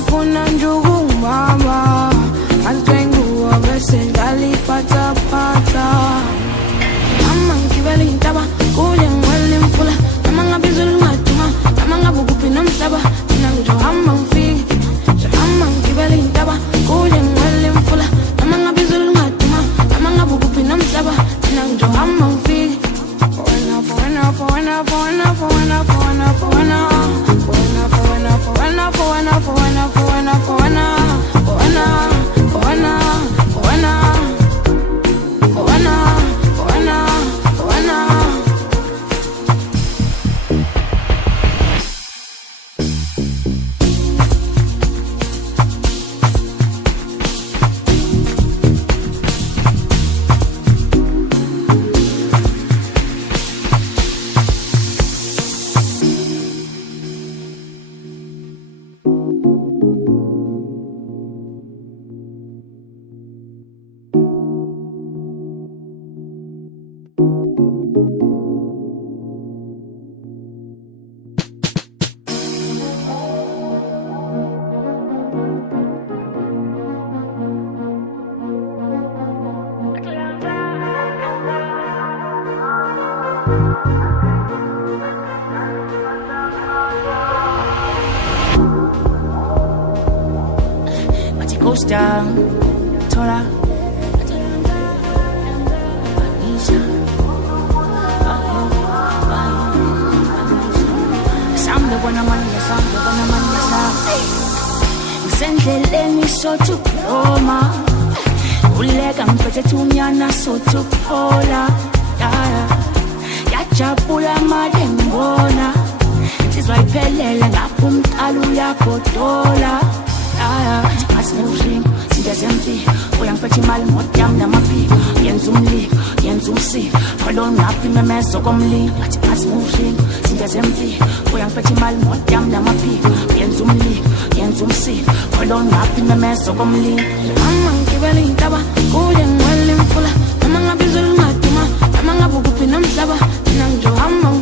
ufuna nje ukungibamba ngalithenguwa bese ngaliphathaphatha ama ngigibela intaba kuye ngwele imfula noma ngabe izulu lingaduma noma ngabe ukuphi nomhlaba mina ngizohamba ngifike ama ngigibela intaba kuye ngwele imfula noma ngabe izulu lingaduma noma ngabe ukuphi nomhlaba mina ngizohamba ngifike Goes down, Tora, Anisha, Sambe wana manya, sambe wana manya, Msendleleni sotu Roma, ulega mpete tunyana sotu Pola, Yachapula madembona, Tizwa ipelele ngapumtalu ya potola. As no ring, see the empty. Oh, young pretty mal, what yam namapi. Yenzum leak, yenzum see. Hold on, happy me mess, so come leak. As no ring, see the empty. Oh, young pretty mal, what yam namapi. Yenzum leak, yenzum see. Hold on, happy me mess, so come leak. Amang kibeli taba, kuya ngwele mfula. Amang abizul matuma, amang abugupi namsaba. Nang jo amang